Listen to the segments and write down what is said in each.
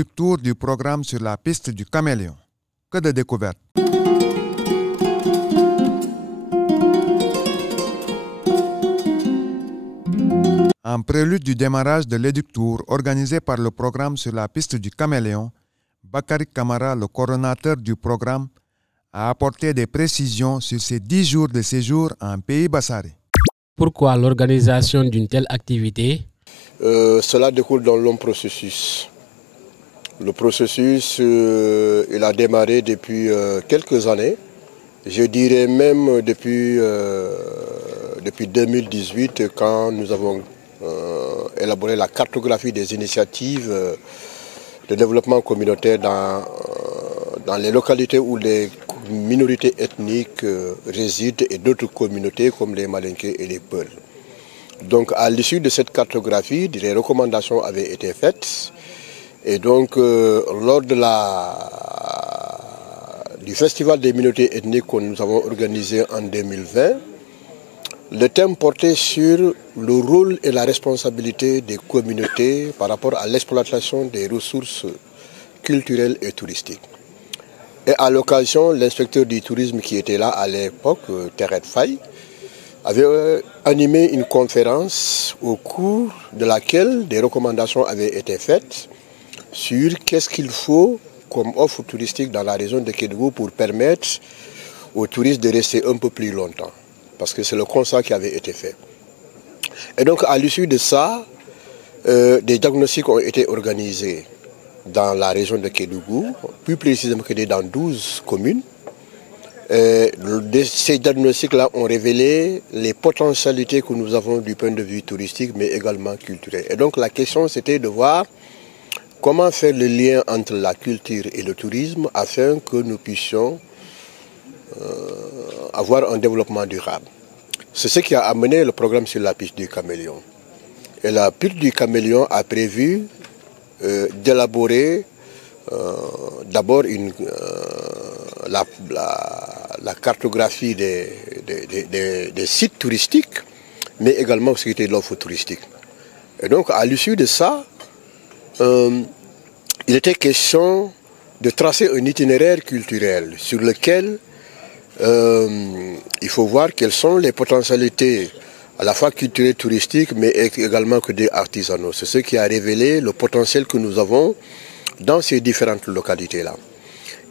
l'Éductour du programme sur la piste du caméléon. Que de découvertes! En prélude du démarrage de l'Éductour organisé par le programme sur la piste du caméléon, Bakary Camara, le coordonnateur du programme, a apporté des précisions sur ces 10 jours de séjour en Pays Bassaré. Pourquoi l'organisation d'une telle activité? Cela découle d'un long processus. Le processus, il a démarré depuis quelques années. Je dirais même depuis 2018, quand nous avons élaboré la cartographie des initiatives de développement communautaire dans les localités où les minorités ethniques résident et d'autres communautés comme les Malinké et les Peuls. Donc à l'issue de cette cartographie, des recommandations avaient été faites. Et donc lors de du Festival des minorités ethniques que nous avons organisé en 2020, le thème portait sur le rôle et la responsabilité des communautés par rapport à l'exploitation des ressources culturelles et touristiques. Et à l'occasion, l'inspecteur du tourisme qui était là à l'époque, Thérèse Faye, avait animé une conférence au cours de laquelle des recommandations avaient été faites sur qu'est-ce qu'il faut comme offre touristique dans la région de Kédougou pour permettre aux touristes de rester un peu plus longtemps. Parce que c'est le constat qui avait été fait. Et donc à l'issue de ça, des diagnostics ont été organisés dans la région de Kédougou, plus précisément dans 12 communes. Ces diagnostics-là ont révélé les potentialités que nous avons du point de vue touristique, mais également culturel. Et donc la question, c'était de voir comment faire le lien entre la culture et le tourisme afin que nous puissions avoir un développement durable. C'est ce qui a amené le programme sur la piste du caméléon. Et la piste du caméléon a prévu d'élaborer d'abord la cartographie des sites touristiques, mais également ce qui était l'offre touristique. Et donc à l'issue de ça, il était question de tracer un itinéraire culturel sur lequel il faut voir quelles sont les potentialités à la fois culturelles, touristiques, mais également que des artisanaux. C'est ce qui a révélé le potentiel que nous avons dans ces différentes localités-là.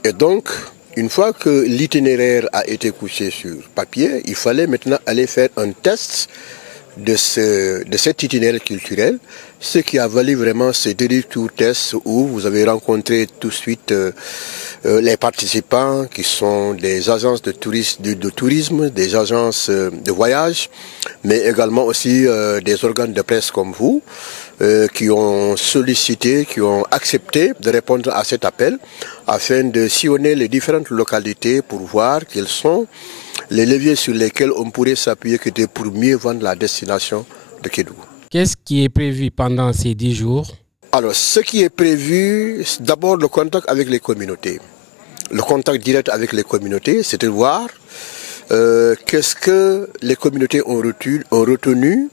Et donc, une fois que l'itinéraire a été couché sur papier, il fallait maintenant aller faire un test de cet itinéraire culturel, ce qui a valu vraiment ces détours tests où vous avez rencontré tout de suite les participants qui sont des agences de tourisme, des agences de voyage, mais également aussi des organes de presse comme vous, qui ont sollicité, qui ont accepté de répondre à cet appel afin de sillonner les différentes localités pour voir quels sont les leviers sur lesquels on pourrait s'appuyer pour mieux vendre la destination de Kédougou. Qu'est-ce qui est prévu pendant ces 10 jours? Alors, ce qui est prévu, c'est d'abord le contact avec les communautés. Le contact direct avec les communautés, c'est de voir qu'est-ce que les communautés ont retenu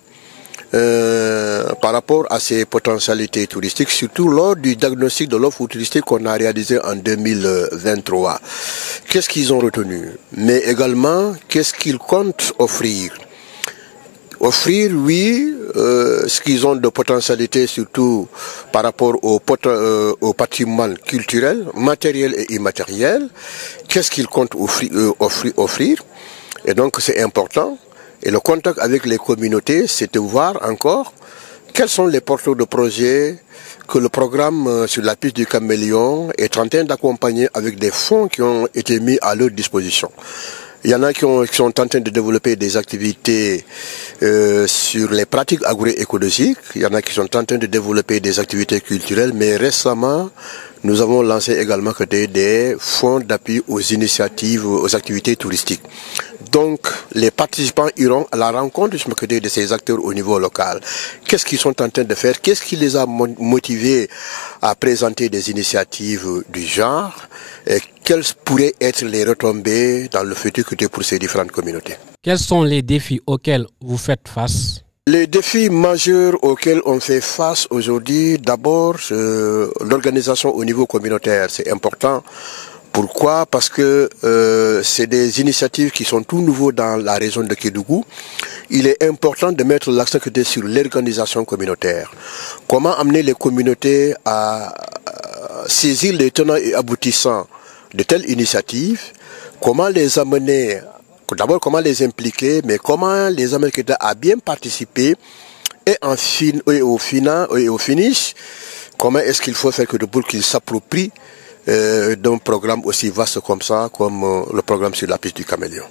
par rapport à ces potentialités touristiques, surtout lors du diagnostic de l'offre touristique qu'on a réalisé en 2023. Qu'est-ce qu'ils ont retenu? Mais également, qu'est-ce qu'ils comptent offrir? Offrir, oui, ce qu'ils ont de potentialité, surtout par rapport au patrimoine culturel, matériel et immatériel. Qu'est-ce qu'ils comptent offrir? Et donc, c'est important. Et le contact avec les communautés, c'est de voir encore quels sont les porteurs de projets que le programme sur la piste du caméléon est en train d'accompagner avec des fonds qui ont été mis à leur disposition. Il y en a qui sont en train de développer des activités sur les pratiques agroécologiques. Il y en a qui sont en train de développer des activités culturelles. Mais récemment, nous avons lancé également des fonds d'appui aux initiatives, aux activités touristiques. Donc, les participants iront à la rencontre de ces acteurs au niveau local. Qu'est-ce qu'ils sont en train de faire? Qu'est-ce qui les a motivés à présenter des initiatives du genre? Et quelles pourraient être les retombées dans le futur pour ces différentes communautés? Quels sont les défis auxquels vous faites face? Les défis majeurs auxquels on fait face aujourd'hui, d'abord, l'organisation au niveau communautaire, c'est important. Pourquoi? Parce que c'est des initiatives qui sont tout nouveaux dans la région de Kédougou. Il est important de mettre l'accent sur l'organisation communautaire. Comment amener les communautés à saisir les tenants et aboutissants de telles initiatives? Comment les amener, d'abord comment les impliquer, mais comment les amener à bien participer et au finish, comment est-ce qu'il faut faire pour qu'ils s'approprient d'un programme aussi vaste comme ça, comme le programme sur la piste du caméléon.